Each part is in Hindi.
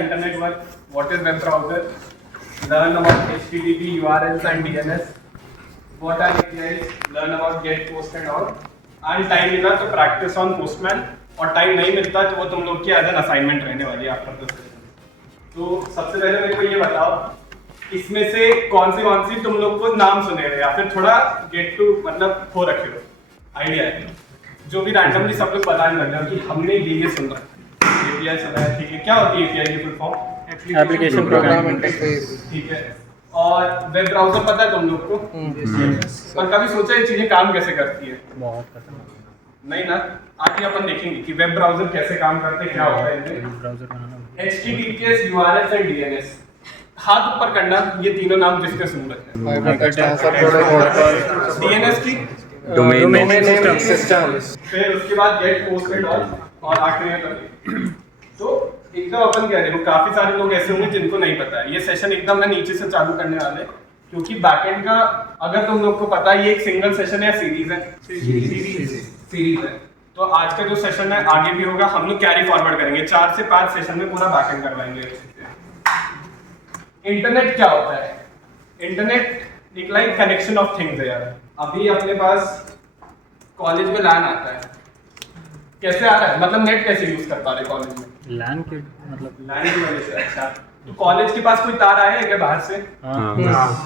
internet work, what is web browser, learn about HTTP, URLs and DNS, what are APIs, learn about get, post and all, and time मिला तो practice on Postman, और टाइम नहीं मिलता तो वो तुम लोग की एज एन असाइनमेंट रहने वाली है आफ्टर द सेशन। तो सबसे पहले मेरे को ये बताओ, इसमें से कौन सी तुम लोग को नाम सुने हो या फिर थोड़ा गेट टू मतलब हो रखे हो आइडिया है, जो भी रैंडमली सब लोग बताने लग जाओ कि हमने ये सुन रखा है, एपीआई सुना है, ठीक है। क्या होती है एपीआई की full form? Application program interface, ठीक है। और वेब ब्राउजर पता है तुम लोग को? पर कभी सोचा ये चीजें काम कैसे करती है? बहुत नहीं ना, आज अपन देखेंगे कि वेब ब्राउजर कैसे काम करते हैं, क्या होता है इनमें। Browser banana, HTTPS, URLs and DNS, हाथ ऊपर करना, ये तीनों नाम जिसके सुन रखे हैं। DNS की डोमेन नेम सिस्टम, फिर उसके बाद गेट, पोस्ट एंड ऑल, और आखिरी में करके। तो एकदम अपन कह रहे हो काफी सारे लोग ऐसे होंगे जिनको नहीं पता है। ये सेशन एकदम मैं नीचे से चालू करने वाले, क्योंकि बैकएंड का अगर तुम लोग को पता है ये एक सिंगल सेशन है, सीरीज है, सीरीज है। तो आज का जो सेशन है आगे भी होगा, हम लोग कैरी फॉरवर्ड करेंगे, 4 से 5 सेशन में पूरा बैकएंड करवाएंगे। इंटरनेट क्या होता है? इंटरनेट एक लाइक कनेक्शन ऑफ थिंग्स है यार। अभी अपने पास कॉलेज में लैन आता है, कैसे आ रहा है, मतलब नेट कैसे यूज कर पा रहे कॉलेज में? लैन के मतलब लैन की वजह से। अच्छा, तो कॉलेज के पास कोई तार आया है क्या बाहर से?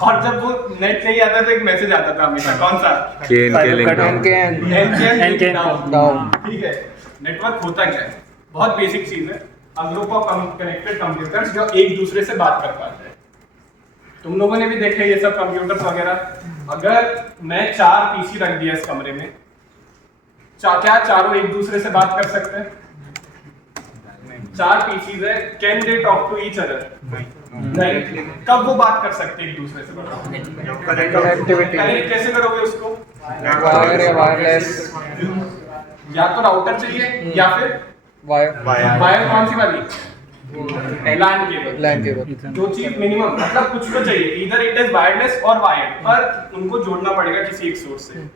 और जब वो नेट नहीं आता तो एक मैसेज आता था हमेशा, कौन सा? डाउन। ठीक है। नेटवर्क होता क्या है? बहुत बेसिक चीज है, a group of connected computers जो एक दूसरे से बात कर पाते हैं। तुम लोगों ने भी देखे ये सब कंप्यूटर्स वगैरह। अगर मैं 4 पीसी रख दिया इस कमरे में, क्या चारों एक दूसरे से बात कर सकते हैं? 4 पीसीज है, can they talk to each other? नहीं। कब वो बात कर सकते हैं एक दूसरे से? बताओ। कनेक्टिविटी कैसे करोगे उसको? वायर या वायरलेस, या तो राउटर चाहिए या फिर वायर कौन सी वाली? LAN cable. दो चीज मिनिमम, मतलब कुछ तो चाहिए, इधर इट इज वायरलेस और वायर्ड, पर उनको जोड़ना पड़ेगा किसी एक सोर्स से।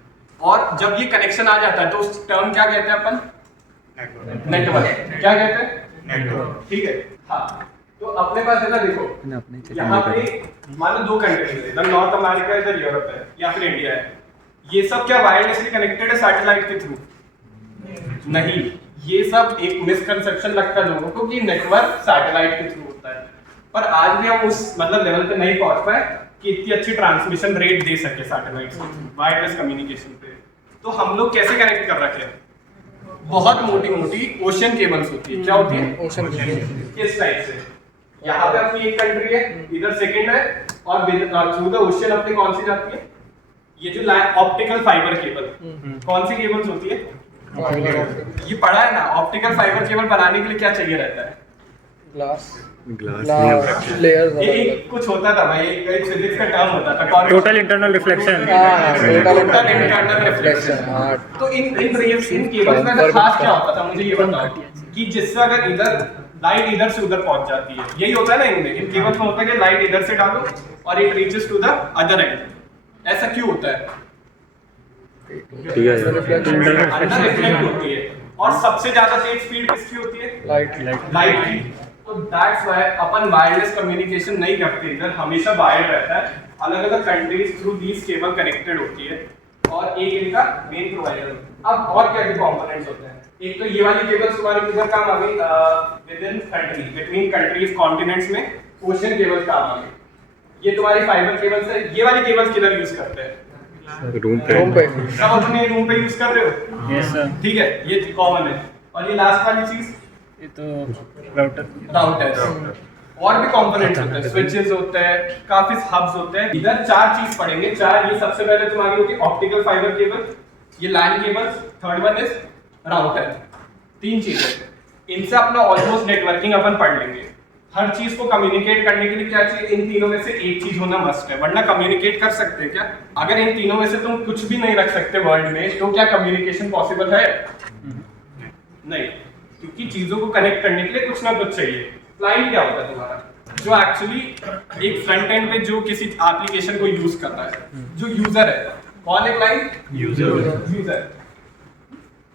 और जब ये कनेक्शन आ जाता है तो उस टर्म क्या कहते हैं अपन? नेटवर्क। क्या कहते हैं? नेटवर्क। ठीक है। हाँ, तो अपने पास है ना, देखो यहाँ पे मान लो 2 कंट्रीज है, इधर नॉर्थ अमेरिका है, इधर यूरोप है या फिर इंडिया है। ये सब क्या वायरलेसली कनेक्टेड है सैटेलाइट के थ्रू? नहीं। ये सब एक मिसकंसेप्शन लगता है लोगों को कि नेटवर्क सैटेलाइट के थ्रू होता है, पर आज भी हम उस मतलब लेवल पे नहीं पहुंच पाए कि इतनी अच्छी ट्रांसमिशन रेट दे सके सैटेलाइट से वायरलेस कम्युनिकेशन पे। तो हम लोग कैसे कनेक्ट कर रखे हैं? बहुत मोटी मोटी ओशन केबल्स होती है। क्या होती है? Ocean cable. किस टाइप से? यहाँ पे अपनी एक कंट्री है, इधर सेकंड है, और थ्रू द ओशन अपनी कौन सी जाती है? ये जो ऑप्टिकल फाइबर केबल, कौन सी केबल्स होती है? ये पढ़ा है ना, ऑप्टिकल फाइबर केबल बनाने के लिए क्या चाहिए रहता है? Glass layers. ये कुछ होता था भाई, एक फिजिक्स का टर्म होता था, total internal reflection. Total internal reflection. तो इन केबल्स में खास क्या होता था, मुझे ये बताओ, कि जिससे अगर इधर लाइट इधर से उधर पहुंच जाती है, यही होता है ना इनमें, इन केबल्स में होता है कि लाइट इधर से डालो और it reaches to the other end. ऐसा क्यों होता है? ठीक है, अंदर रिफ्लेक्ट होती है, और सबसे ज्यादा तेज स्पीड किसकी होती है? लाइट की। तो that's why upon wireless communication नहीं करते, इधर हमेशा वायर्ड रहता है। अलग अलग कंट्रीज थ्रू दीस केबल कनेक्टेड होती है, और एक इनका मेन प्रोवाइडर। अब और क्या क्या कंपोनेंट्स होते हैं? एक तो ये वाली केबल्स तुम्हारी किधर काम आ गई? With in country, between countries, continents में ओशन केबल्स काम आ गई। ये तुम्हारी फाइबर केबल्स है। ये वाली केबल्स किधर यूज करते हैं? रूम पे। सब अपने रूम पे यूज कर रहे हो? Yes sir. ठीक है, ये कॉमन है। और ये लास्ट वाली चीज, ये तो राउटर। और भी कंपोनेंट्स होते हैं, स्विचेस होते हैं, काफी हब्स होते हैं। इधर 4 चीज पढ़ेंगे, 4। ये सबसे पहले तुम्हारी होगी ऑप्टिकल फाइबर केबल, ये LAN cables, third one is router. 3 चीजें, इनसे अपना ऑलमोस्ट नेटवर्किंग अपन पढ़ लेंगे। हर चीज को कम्युनिकेट करने के लिए क्या चाहिए? इन तीनों में से एक चीज होना मस्ट है, वरना कम्युनिकेट कर सकते हैं क्या? अगर इन तीनों में से तुम कुछ भी नहीं रख सकते वर्ल्ड में, तो क्या कम्युनिकेशन पॉसिबल है? नहीं, क्योंकि चीजों को कनेक्ट करने के लिए कुछ ना कुछ चाहिए। क्लाइंट क्या होता है तुम्हारा? जो एक्चुअली एक फ्रंट एंड पे जो किसी एप्लीकेशन को यूज करता है, जो यूजर है। कौन है क्लाइंट? यूजर।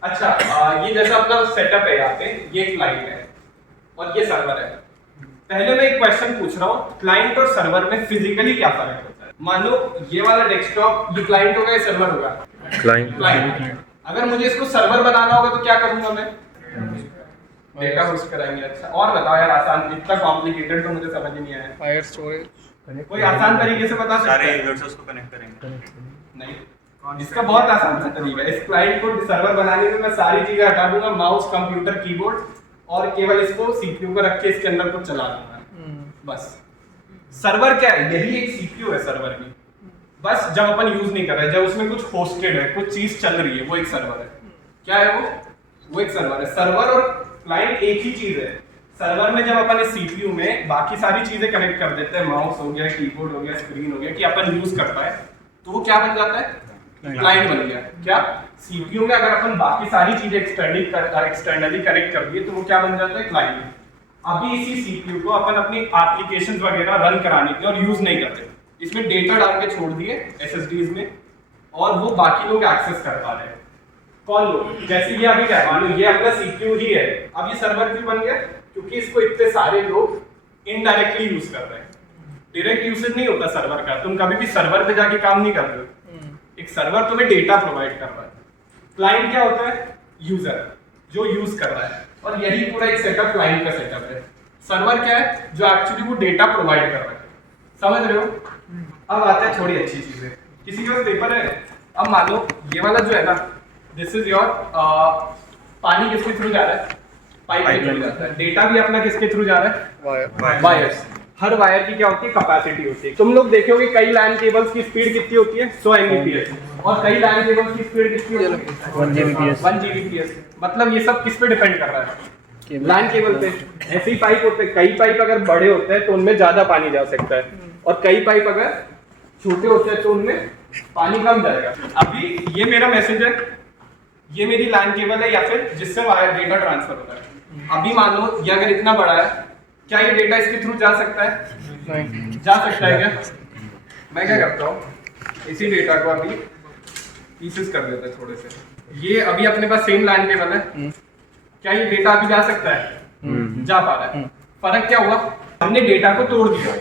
अच्छा, ये जैसा अपना सेटअप है, यहाँ पे ये क्लाइंट है और ये सर्वर है। पहले मैं एक क्वेश्चन पूछ रहा हूँ, क्लाइंट और सर्वर में फिजिकली क्या फर्क होता है? मान लो ये वाला डेस्कटॉप ये क्लाइंट होगा या सर्वर होगा? क्लाइंट। अगर मुझे इसको सर्वर बनाना होगा तो क्या करूंगा मैं? डेटा होस्ट कराएंगे। अच्छा और बताओ यार, आसान, इतना कॉम्प्लिकेटेड तो मुझे समझ ही नहीं आया। फायर स्टोरेज कोई आसान तरीके से बता सकता सारे है? यूजर्स को कनेक्ट करेंगे। नहीं, इसका बहुत आसान सा तरीका है। इस क्लाइंट को सर्वर बनाने में मैं सारी चीजें हटा दूंगा, माउस, कंप्यूटर, कीबोर्ड, और केवल इसको सीपीयू पर रख के इसके अंदर कुछ चला दूंगा बस। सर्वर क्या है? यही एक सीपीयू है सर्वर की। बस जब अपन यूज नहीं कर रहे, जब उसमें कुछ होस्टेड है, कुछ चीज चल रही है, वो एक सर्वर है। क्या है वो एक सर्वर है। सर्वर और क्लाइंट एक ही चीज है। सर्वर में जब अपन इस सीपीयू में बाकी सारी चीजें कनेक्ट कर देते हैं, माउस हो गया, कीबोर्ड हो गया, स्क्रीन हो गया, कि अपन यूज कर पाए, तो वो क्या बन जाता है? क्लाइंट बन गया। क्या सीपीयू में अगर अपन बाकी सारी चीजें एक्सटर्नली कनेक्ट कर दिए तो वो क्या बन जाता है? क्लाइंट। अभी इसी सीपीयू को अपन अपनी एप्लीकेशंस वगैरह रन कराने के और यूज नहीं करते, इसमें डेटा डाल के छोड़ दिए एसएसडीज में, और वो बाकी लोग एक्सेस कर पा रहे हैं। कौन लोग? जैसे ये अभी क्या, मान लो ये अपना सीपीयू ही है, अब ये सर्वर क्यों बन गया? क्योंकि इसको इतने सारे लोग इनडायरेक्टली यूज कर रहे हैं। डायरेक्ट यूसेज नहीं होता सर्वर का, तुम कभी भी सर्वर पे जाके काम नहीं कर रहे हो। एक सर्वर तुम्हें डेटा प्रोवाइड कर रहा है। क्लाइंट क्या होता है? यूजर, जो यूज कर रहा है। और यही पूरा एक सेटअप क्लाइंट का सेटअप है। सर्वर क्या है? जो एक्चुअली वो डेटा प्रोवाइड कर रहा है। समझ रहे हो? अब आते हैं थोड़ी अच्छी चीजें। किसी के पास पेपर है? अब मान लो ये वाला जो है ना, दिस इज योर, पानी किसके थ्रू जा रहा है? पाइप के थ्रू जाता है। डेटा भी अपना किसके थ्रू जा रहा है? वायर्स। हर वायर की क्या होती है? कैपेसिटी होती है। तुम लोग देखोगे कई लैन केबल्स की स्पीड कितनी होती है? 100 Mbps, और कई लैन केबल्स की स्पीड कितनी होती है? 1 Gbps। 1 Gbps। मतलब ये सब किस पे डिपेंड कर रहा है? लैन केबल पे। ऐसे ही पाइप होते हैं, कई पाइप अगर बड़े होते हैं तो उनमें ज्यादा पानी जा सकता है, और कई पाइप अगर छोटे होते हैं तो उनमें पानी कम जाएगा। अभी ये मेरा मैसेज है, ये मेरी लैन केबल है, या फिर जिससे वायर डेटा ट्रांसफर होता है। अभी मान लो ये अगर इतना बड़ा है, क्या ये डेटा इसके थ्रू जा सकता है? नहीं जा सकता है क्या? मैं क्या करता हूँ, इसी डेटा को अभी पीसेस कर देते हैं थोड़े से। ये अभी अपने पास सेम लैन केबल है, क्या ये डेटा अभी जा सकता है? जा पा रहा है। फर्क क्या हुआ? हमने डेटा को तोड़ दिया,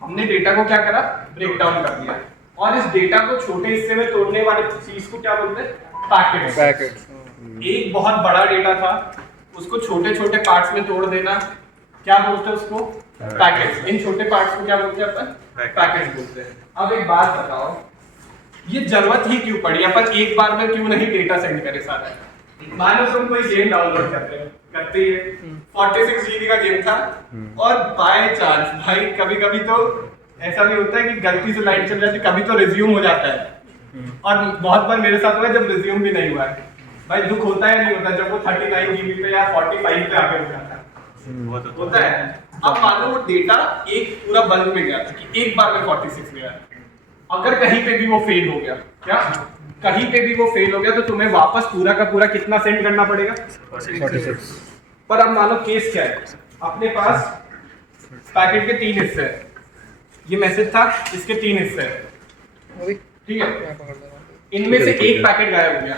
हमने डेटा को क्या करा? ब्रेक डाउन कर दिया। और इस डेटा को छोटे हिस्से में तोड़ने वाली चीज को क्या बोलते हैं? पैकेट। एक बहुत बड़ा डेटा था, उसको छोटे छोटे पार्ट्स में तोड़ देना, क्या बोलते हैं उसको? पैकेट्स। इन छोटे पार्ट्स को क्या बोलते हैं अपन? पैकेट्स बोलते हैं। अब एक बात बताओ, ये जरूरत ही क्यों पड़ी? अपन एक बार में क्यों नहीं डेटा सेंड करे सारा? मान लो तुम कोई गेम डाउनलोड करते ही 46 GB का गेम था, और बाय चांस भाई कभी कभी तो ऐसा भी होता है कि गलती से लाइट चल जाती, कभी तो रिज्यूम हो जाता है। और बहुत बार मेरे साथ हुआ है जब रिज्यूम भी नहीं हुआ है। भाई दुख होता है नहीं होता जब वो 39 GB पे या 45 पे आके रुका था? होता है। अब मान लो वो डेटा एक पूरा बल्क में गया था, कि एक बार में 46 गया। अगर कहीं पे भी वो फेल हो गया, क्या कहीं पे भी वो फेल हो गया, तो तुम्हें वापस पूरा का पूरा कितना सेंड करना पड़ेगा? 46। पर अब मान लो केस क्या है, अपने पास पैकेट के 3 हिस्से हैं, ये मैसेज था, इसके 3 हिस्से हैं, ठीक है? इनमें से एक पैकेट गायब हो गया,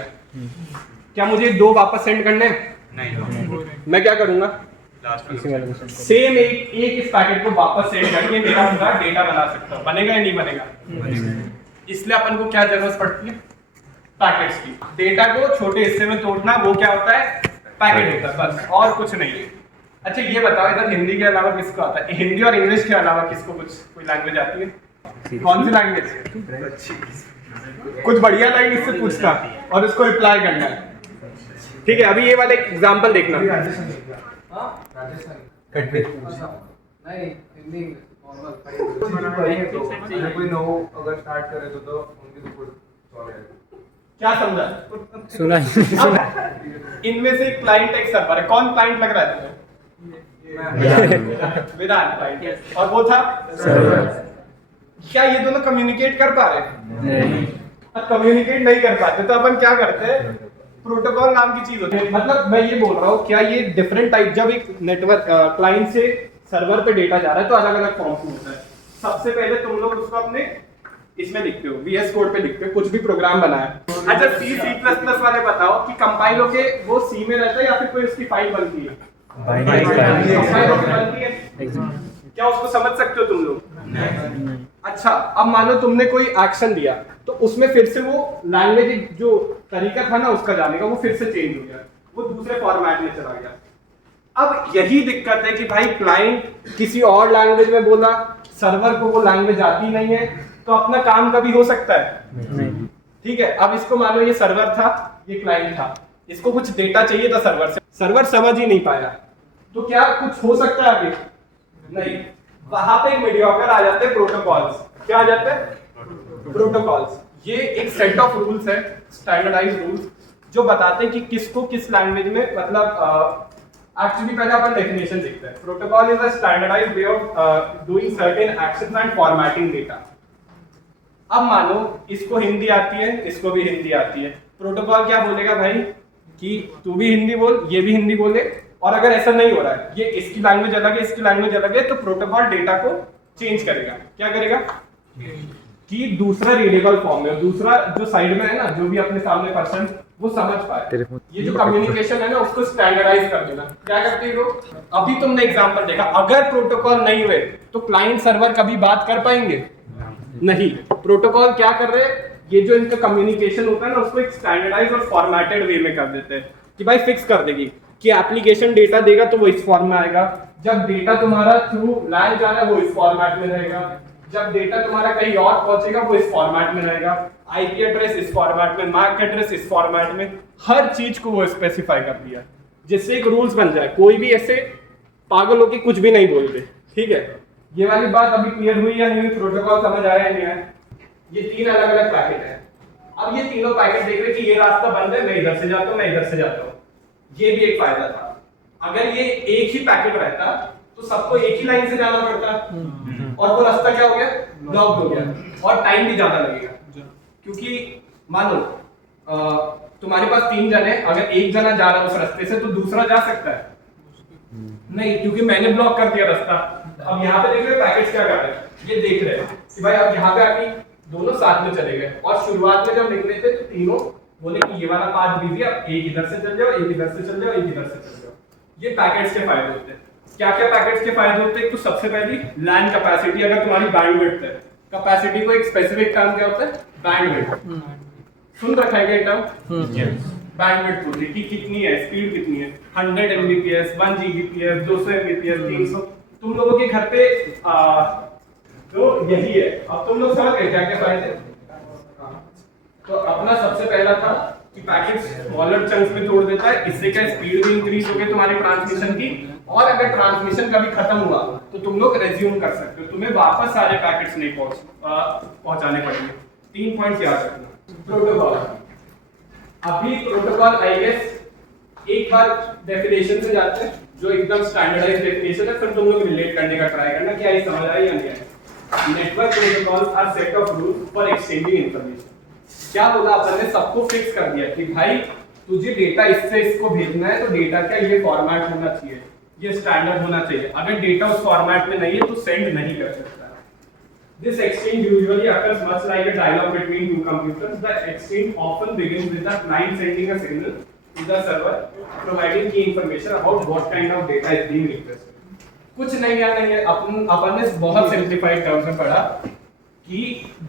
क्या मुझे 2 वापस सेंड करने हैं? नहीं, मैं क्या करूंगा? सेम एक इस पैकेट को वापस सेंड करके मेरा पूरा डेटा बना सकता हूं। बनेगा या नहीं बनेगा? इसलिए अपन को क्या जरूरत पड़ती है? पैकेट्स की। डेटा को छोटे हिस्से में तोड़ना, वो क्या होता है? पैकेट होता है, बस और कुछ नहीं है। अच्छा ये बताओ, इधर हिंदी के अलावा किसको आता है? हिंदी और इंग्लिश के अलावा किसको कोई लैंग्वेज आती है? कौन सी लैंग्वेज? कुछ बढ़िया लाइन इससे पूछता और उसको रिप्लाई करना है। ठीक है, अभी ये वाला एक एग्जांपल देखना। क्या समझा? सुना इनमें से एक क्लाइंट एक सर्वर है। कौन क्लाइंट लग रहा है तुम्हें? वेदांत क्लाइंट। और वो था सर्वर। क्या ये दोनों कम्युनिकेट कर पा रहे? नहीं। कम्युनिकेट नहीं कर पाते तो अपन क्या करते हैं? प्रोटोकॉल नाम की चीज होती है। मतलब मैं ये बोल रहा हूँ, क्या ये डिफरेंट टाइप, जब एक नेटवर्क क्लाइंट से सर्वर पे डेटा जा रहा है तो अलग अलग फॉर्म में होता है। सबसे पहले तुम लोग उसको अपने इसमें लिखते हो, VS कोड पे लिखते हो, कुछ भी प्रोग्राम बनाया। अच्छा C++ वाले बताओ कि कंपाइल होके वो C में रहता है या फिर कोई उसकी फाइल बनती है? फाइल बनती है। कंपाइल होके बनती है। क्या उसको समझ सकते हो तुम लोग? अच्छा, अब मानो तुमने कोई एक्शन दिया तो उसमें फिर से वो लैंग्वेज जो तरीका था ना उसका जाने का वो फिर से चेंज हो गया, वो दूसरे फॉर्मेट में चला गया। अब यही दिक्कत है कि भाई क्लाइंट किसी और लैंग्वेज में बोला, सर्वर को वो लैंग्वेज आती नहीं है, तो अपना काम कभी हो सकता है? ठीक है। अब इसको मानो ये सर्वर था, ये क्लाइंट था, इसको कुछ डेटा चाहिए था सर्वर से, सर्वर समझ ही नहीं पाया, तो क्या कुछ हो सकता है आगे? नहीं। वहां पे एक मीडियोकर आ जाते हैं प्रोटोकॉल्स। क्या आ जाते हैं? प्रोटोकॉल्स। ये एक सेट ऑफ रूल्स है, स्टैंडर्डाइज्ड रूल्स, जो बताते हैं कि किसको किस लैंग्वेज में, मतलब एक्चुअली पहले अपन डेफिनेशन देखते हैं। Protocol is a standardised way of doing certain actions and formatting data. अब मानो इसको हिंदी आती है, इसको भी हिंदी आती है, प्रोटोकॉल क्या बोलेगा भाई कि तू भी हिंदी बोल, ये भी हिंदी बोले, और अगर ऐसा नहीं हो रहा है, ये इसकी लैंग्वेज अलग है, इसकी लैंग्वेज अलग है, तो प्रोटोकॉल डेटा को चेंज करेगा। क्या करेगा? कि दूसरा रीडेबल फॉर्म में, दूसरा जो साइड में है ना, जो भी अपने सामने पर्सन वो समझ पाए, ये जो कम्युनिकेशन है ना उसको स्टैंडर्डाइज कर देना। क्या करते हैं लोग? अभी तुमने एग्जांपल देखा, अगर प्रोटोकॉल नहीं हुए तो क्लाइंट सर्वर कभी बात कर पाएंगे नहीं। प्रोटोकॉल क्या कर रहे हैं, ये जो इनका कम्युनिकेशन होता है ना उसको एक स्टैंडर्डाइज और फॉर्मेटेड वे में कर देते हैं कि भाई फिक्स कर देगी कि एप्लीकेशन डेटा देगा तो वो इस फॉर्म में आएगा, जब डेटा तुम्हारा थ्रू लैन जा रहा है वो इस फॉर्मेट में रहेगा, जब डेटा तुम्हारा कहीं और पहुंचेगा वो इस फॉर्मेट में रहेगा, आईपी एड्रेस इस फॉर्मेट में, मैक एड्रेस इस फॉर्मेट में, हर चीज को वो स्पेसिफाई कर दिया जिससे एक रूल्स बन जाए, कोई भी ऐसे पागल होके कुछ भी नहीं बोलते। ठीक है, ये वाली बात अभी क्लियर हुई या नहीं? प्रोटोकॉल समझ आया या नहीं आया? ये तीन अलग अलग पैकेट है। अब ये तीनों पैकेट देख रहे कि ये रास्ता बंद है, मैं इधर से जाता हूँ, मैं इधर से जाता हूँ। ये भी एक फायदा था, अगर ये एक ही पैकेट रहता तो सबको एक ही लाइन से जाना पड़ता और वो रास्ता क्या हो गया? ब्लॉक हो गया और टाइम भी ज्यादा लगेगा। क्योंकि मान लो तुम्हारे पास 3 जने, अगर एक जना जा रहा है उस रास्ते से तो दूसरा जा सकता है नहीं, क्योंकि मैंने ब्लॉक कर दिया रास्ता। अब यहाँ पे देख रहे हो पैकेट्स क्या कर रहे हैं, ये देख रहे हैं कि भाई अब यहाँ पे आके दोनों साथ में चले गए, और शुरुआत में जब निकले थे तो तीनों बोले कि ये वाला पाथ बिजी है, एक इधर से चल जाओ, एक इधर से चल जाओ, एक इधर से चल जाओ। ये पैकेट्स के फायदे होते हैं। क्या क्या पैकेट्स के फायदे होते हैं? तो सबसे पहली लैन कैपेसिटी, अगर तुम्हारी बैंडविड्थ है, कैपेसिटी को एक स्पेसिफिक टर्म क्या होता है? बैंडविड्थ। सुन रखा है क्या टर्म? बैंडविड्थ होती है कि कितनी है, स्पीड कितनी है, 100 Mbps, 1 Gbps, 200 Mbps, 300। तुम लोगों के घर पे तो यही है। अब तुम लोग समझ गए क्या क्या फायदे? तो अपना सबसे पहला था कि पैकेट स्मॉलर चंक्स में तोड़ देता है, इससे क्या स्पीड भी इंक्रीज हो गई तुम्हारी ट्रांसमिशन की, और अगर ट्रांसमिशन कभी खत्म हुआ तो तुम लोग रेज्यूम कर सकते हो, तुम्हें वापस सारे पैकेट्स नहीं पहुंचाने पड़ेंगे। 3 पॉइंट्स याद रखना। प्रोटोकॉल, अभी प्रोटोकॉल आई गेस एक बार डेफिनेशन से जाते हैं जो एकदम स्टैंडर्डाइज्ड डेफिनेशन है, फिर तुम लोग रिलेट करने का ट्राई करना क्या ये समझ आया या नहीं आया। Network protocols are set of rules for exchanging information. क्या बोला अपन ने? सबको फिक्स कर दिया कि भाई तुझे डेटा इससे इसको भेजना है तो डेटा का ये फॉर्मेट होना चाहिए, ये स्टैंडर्ड होना चाहिए। अगर डेटा उस फॉर्मेट में नहीं है तो सेंड नहीं कर सकता। This exchange usually occurs much like a dialogue between two computers. The exchange often begins with the client sending a signal to the server, providing key information about what kind of data is being requested. कुछ नहीं है, अपन ने बहुत सिंप्लीफाइड टर्म्स में पढ़ा कि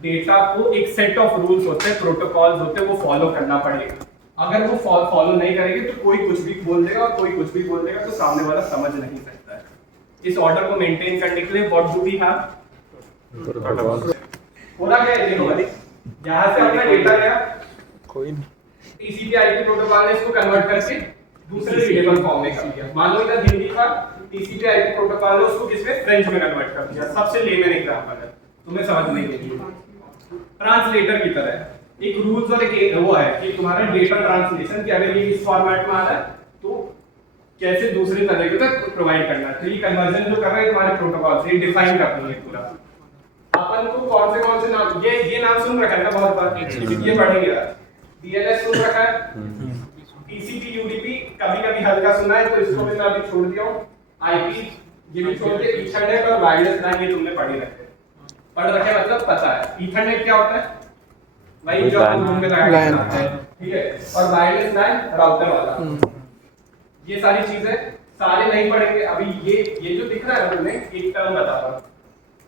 डेटा को एक सेट ऑफ रूल्स होते हैं, प्रोटोकॉल्स होते हैं, वो फॉलो करना पड़ेगा। अगर वो फॉलो नहीं करेंगे तो कोई कुछ भी बोल देगा और कोई कुछ भी बोल देगा, तो सामने वाला समझ नहीं सकता है। इस ऑर्डर को मेंटेन करने के लिए व्हाट डू वी हैव? होना क्या है? देखो भाई, यहाँ से अपना डेटा गया, कोई नहीं, TCP/IP प्रोटोकॉल ने इसको कन्वर्ट करके दूसरे रीडेबल फॉर्म में कर दिया। मान लो इधर हिंदी था, TCP/IP प्रोटोकॉल ने उसको किसमें? फ्रेंच में कन्वर्ट कर दिया। सबसे लेमन एग्जांपल है, तुम्हें समझ नहीं आएगी। ट्रांसलेटर की तरह एक रूल्स और एक वो है कि तुम्हारा डेटा ट्रांसलेशन कि अगर ये इस फॉर्मेट में आ रहा है तो कैसे दूसरे तरीके से प्रोवाइड करना है। तो ये कन्वर्जन जो कर रहे हैं तुम्हारे प्रोटोकॉल से डिफाइन करनी है पूरा। अपन को कौन से नाम, ये नाम सुन रखा है ना बहुत बार, ये पढ़ेंगे। DNS सुन रखा है, TCP UDP कभी-कभी हल्का सुना है, तो इसको भी मैं अभी छोड़ दिया हूं। IP ये भी छोड़ के, ईथरनेट और वायरलेस LAN ये तुमने पढ़ रखे मतलब पता है। ईथरनेट क्या होता है? वही जो अपन रूम में लगाते हैं, ठीक है, और वायरलेस LAN राउटर वाला। ये सारी चीजें सारे नहीं पढ़ेंगे अभी। ये जो दिख रहा है ना तुम्हें, एक टर्म बता रहा हूँ,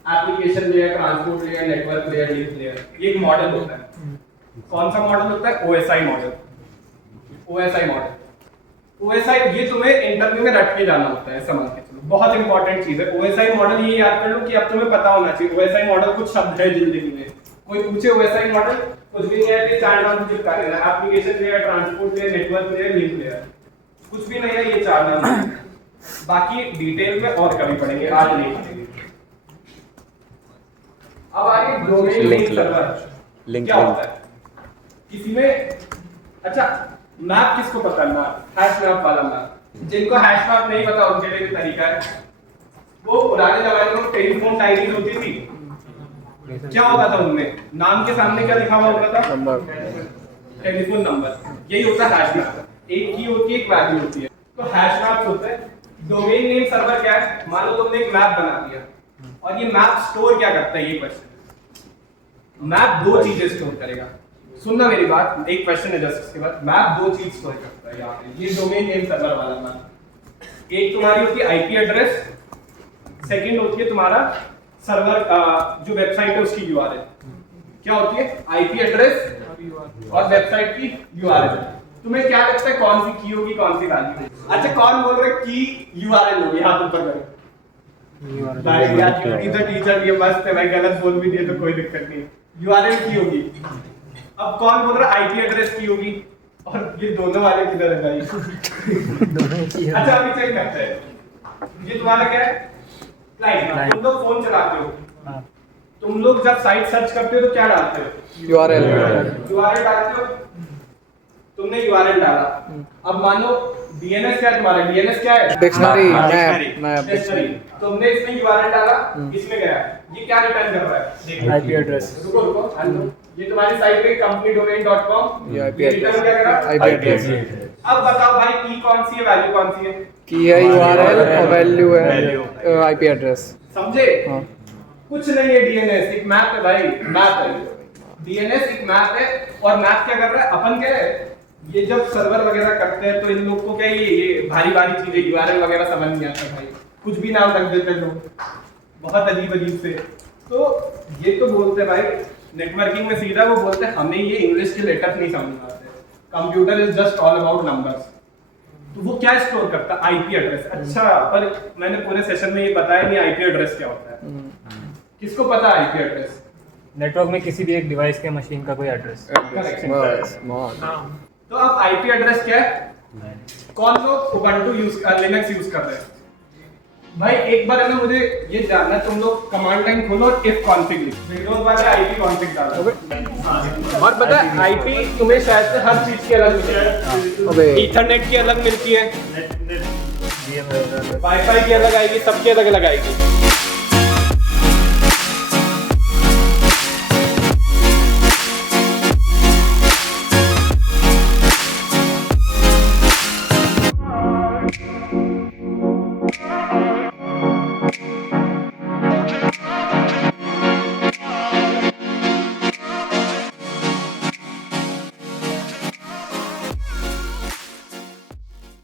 application layer, transport layer, network layer, link layer. ये एक मॉडल होता है। कौन सा मॉडल होता है? OSI model. OSI model, OSI ये तुम्हें इंटरव्यू में रट के जाना होता है, समझ के चलो, बहुत इंपॉर्टेंट चीज है। OSI मॉडल ये याद कर लो कि अब तुम्हें पता होना चाहिए। OSI मॉडल कुछ शब्द है जिंदगी में, कोई पूछे OSI मॉडल, कुछ भी नहीं है, ये चार नाम चिपका देना, application layer, transport layer, network layer, link layer, कुछ भी नहीं है, ये चार नाम है। बाकी डिटेल में और कभी पढ़ेंगे, आज नहीं पढ़ेंगे। अब आगे डोमेन नेम सर्वर क्या होता है किसी में। अच्छा, मैप किसको पता है? मैप, हैश मैप वाला मैप। जिनको हैश मैप नहीं पता उनके लिए भी तरीका है। वो पुराने जमाने में टेलीफोन डायरीज होती थी, क्या होता था उनमें? नाम के सामने क्या लिखा हुआ होता था? Number, telephone number. यही होता है हैश मैप। एक की होती है, एक वैल्यू होती है, तो हैश मैप होता है। डोमेन नेम सर्वर क्या है? मान लो तुमने एक मैप बना दिया, और ये मैप स्टोर क्या करता है? ये क्वेश्चन। मैप दो चीजें स्टोर करेगा। सुनना मेरी बात, एक क्वेश्चन है जस्ट इसके बाद। मैप दो चीज स्टोर करता है यहाँ पे, ये डोमेन नेम सर्वर वाला मैप। एक तुम्हारी होती है आईपी एड्रेस, सेकंड होती है तुम्हारा सर्वर जो वेबसाइट है उसकी यूआरएल। क्या होती है? आईपी एड्रेस और वेबसाइट की यूआरएल। तुम्हें क्या लगता है कौन सी की होगी, कौन सी वैल्यू? अच्छा, कौन बोल रहा है की यूआरएल होगी? हाथ ऊपर करो भाई, यार इधर टीचर ये मस्त है भाई, गलत बोल भी दिए तो कोई दिक्कत नहीं। यूआरएल की होगी। अब कौन बोल रहा है आईपी एड्रेस की होगी? और ये दोनों वाले किधर है भाई? अच्छा, अभी चेक करते हैं। ये तुम्हारा क्या है? क्लाइंट। तुम लोग फोन चलाते हो, तुम लोग जब साइट सर्च करते हो तो क्या डालते हो? URL डालते हो। तुमने URL डाला। अब मानो DNS क्या है तुम्हारा? DNS क्या है? Dictionary, dictionary. Map, dictionary. तुमने इसमें URL डाला, इसमें गया, ये क्या रिटर्न कर रहा है? देखो, IP एड्रेस। रुको, ये तुम्हारी साइट पे companydomain.com, ये IP ये रिटर्न क्या कर रहा है? IP address. अब बताओ भाई, की कौन सी है, वैल्यू कौन सी है? की है URL और वैल्यू है IP एड्रेस। समझे? हाँ। कुछ नहीं है DNS, एक मैप है भाई, मैप है। DNS एक मैप है, और मैप क्या कर रहा है? अपन क्या है, ये जब सर्वर वगैरह करते हैं तो इन लोग को क्या ये भारी भारी चीजें URL वगैरह समझ नहीं आता भाई, कुछ भी नाम रख देते लोग, बहुत अजीब अजीब से। तो ये तो बोलते हैं भाई नेटवर्किंग में सीधा वो बोलते हैं हमें ये इंग्लिश के लेटर्स नहीं समझ आते, computer is just all about numbers. तो वो क्या स्टोर करता है? IP address. अच्छा, पर मैंने पूरे सेशन में ये बताया नहीं आईपी एड्रेस क्या होता है। किसको पता है आईपी एड्रेस? नेटवर्क में किसी भी एक डिवाइस के मशीन का कोई एड्रेस। तो अब आईपी एड्रेस क्या है? कौन लोग उबंटू लिनक्स यूज कर रहे हैं भाई? एक बार है ना, मुझे ये जानना, तुम लोग कमांड लाइन खोलो और if config लिखो, विंडोज वाले आईपी कॉन्फ़िग डालो। और पता है आईपी तुम्हें शायद से हर चीज की अलग मिलती है। ईथरनेट की अलग मिलती है, वाईफाई की अलग आएगी, सबकी अलग अलग आएगी।